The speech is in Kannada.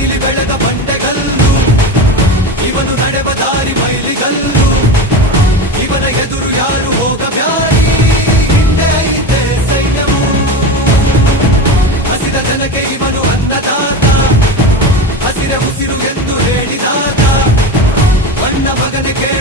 ಬಾನಿಲಿ ಬೆಳಗ ಬಂಡೆಗಲ್ಲು, ಇವನು ನಡೆವ ದಾರಿ ಮೈಲಿಗಲ್ಲು, ಇವನ ಎದುರು ಯಾರು ಹೋಗಬ್ಯಾರಿ, ಹಿಂದೆ ಐತೆ ಸೈನ್ಯವು, ಹಸಿದ ಜನಕ್ಕೆ ಇವನು ಅನ್ನದಾತ, ಹಸಿರ ಉಸಿರು ಎಂದು ಹೇಳಿದಾತ, ಬಣ್ಣ ಮಗನಿಗೆ